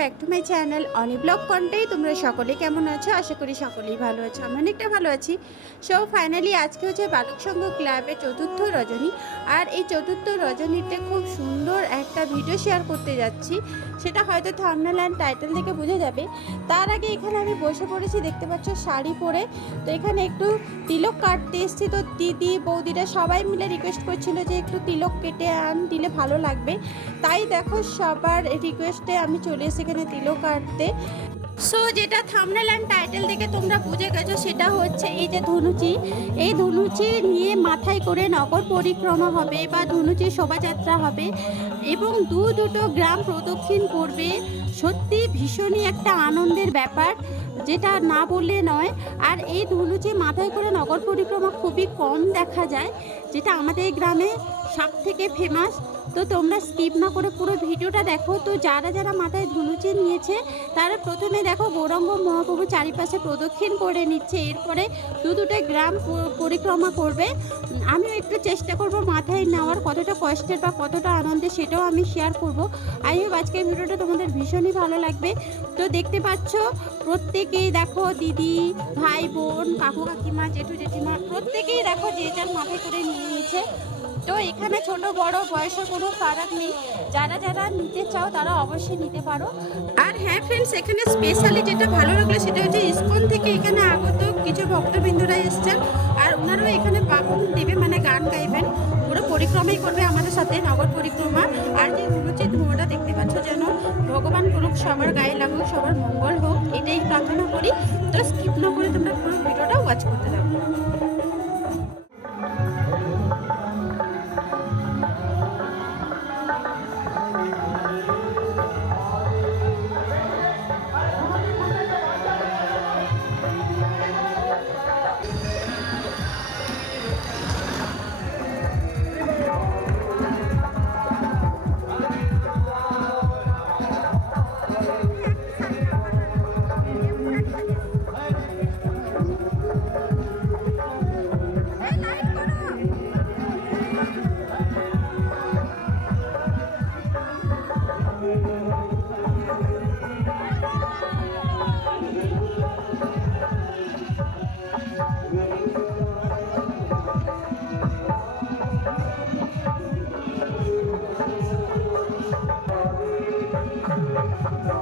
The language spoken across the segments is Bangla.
Back to my channel Oni blog কন্টেই তোমরা সকলে কেমন আছো? আশা করি সকলেই ভালো আছো। আমি অনেকটা ভালো আছি। সো ফাইনালি আজকে হচ্ছে বালক সংঘ ক্লাবের চতুর্থ রজনী। আর এই চতুর্থ রজনীতে খুব সুন্দর একটা ভিডিও শেয়ার করতে যাচ্ছি। সেটা হয়তো থামনেল অ্যান্ড টাইটেল থেকে বোঝা যাবে। তার আগে এখানে আমি বসে পড়েছি, দেখতে পাচ্ছ শাড়ি পরে। তো এখানে একটু তিলক কাটতে এসেছি। তো দিদি, বৌদিরা সবাই মিলে রিকোয়েস্ট করছিল যে একটু তিলক কেটে আন, দিলে ভালো লাগবে। তাই দেখো, সবার রিকোয়েস্টে আমি চলে এসে এখানে তিলক কাটতে। সো যেটা থামনেল অ্যান্ড টাইটেল থেকে তোমরা বুঝে গেছো, সেটা হচ্ছে এই যে ধনুচি। এই ধনুচি নিয়ে মাথায় করে নগর পরিক্রমা হবে বা ধনুচি শোভাযাত্রা হবে এবং দু দুটো গ্রাম প্রদক্ষিণ করবে। সত্যি ভীষণই একটা আনন্দের ব্যাপার, যেটা না বললে নয়। আর এই ধনুচি মাথায় করে নগর পরিক্রমা খুবই কম দেখা যায়, যেটা আমাদের গ্রামে সব থেকে ফেমাস তো তোমরা স্কিপ না করে পুরো ভিডিওটা দেখো। তো যারা যারা মাথায় ধনুচি নিয়েছে, তারা প্রথমে দেখো গৌরঙ্গ মহাপ্রভু চারিপাশে প্রদক্ষিণ করে নিচ্ছে। এরপরে দু দুটো গ্রাম পরিক্রমা করবে। আমিও একটু চেষ্টা করব মাথায় নেওয়ার কতটা কষ্টের বা কতটা আনন্দের সেটাও আমি শেয়ার করব। আই হোপ আজকের ভিডিওটা তোমাদের ভীষণই ভালো লাগবে। তো দেখতে পাচ্ছ প্রত্যেকেই দেখো দিদি, ভাই বোন, কাকু কাকিমা, জেঠু জেঠিমা, প্রত্যেকেই দেখো যে যার মাথায় করে নিয়ে নিয়েছে। তো এখানে ছোট, বড় বয়সের কোনো ফারাক নেই। যারা যারা নিতে চাও, তারা অবশ্যই নিতে পারো। আর হ্যাঁ ফ্রেন্ডস এখানে স্পেশালি যেটা ভালো লাগল, সেটা হচ্ছে ইসকন থেকে এখানে আগত কিছু ভক্তবৃন্দরা এসছেন। আর ওনারাও এখানে পাবন দেবে মানে গান গাইবেন। পুরো পরিক্রমাই করবে আমাদের সাথে, নগর পরিক্রমা। আর যে ধুনুচি ধুয়োটা দেখতে পাচ্ছ যেন, ভগবান করুক, সবার গায়ে লাগুক, সবার মঙ্গল হোক, এটাই প্রার্থনা করি। তো স্কিপ না করে তোমরা পুরো ভিডিওটা ওয়াচ করতে থাকো।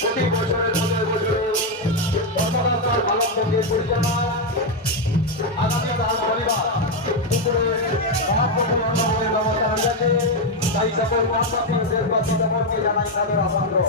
প্রতি বছরের মতো এবছর কর্মকর্তার ভালো পরিচালনা। দর্শকদের বক্তব্যকে জানাই তাদের অসংখ্য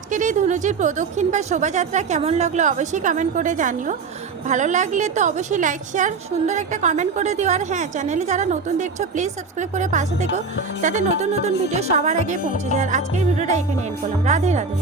আজকের এই ধনুজির প্রদক্ষিণ বা শোভাযাত্রা কেমন লাগল অবশ্যই কমেন্ট করে জানিও। ভালো লাগলে তো অবশ্যই লাইক শেয়ার সুন্দর একটা কমেন্ট করে দিও। আর হ্যাঁ চ্যানেলে যারা নতুন দেখছ প্লিজ সাবস্ক্রাইব করে পাশে থেকো, যাতে নতুন নতুন ভিডিও সবার আগে পৌঁছে যায়। আজকের ভিডিওটা এখানে এন্ড করলাম। রাধে রাধে।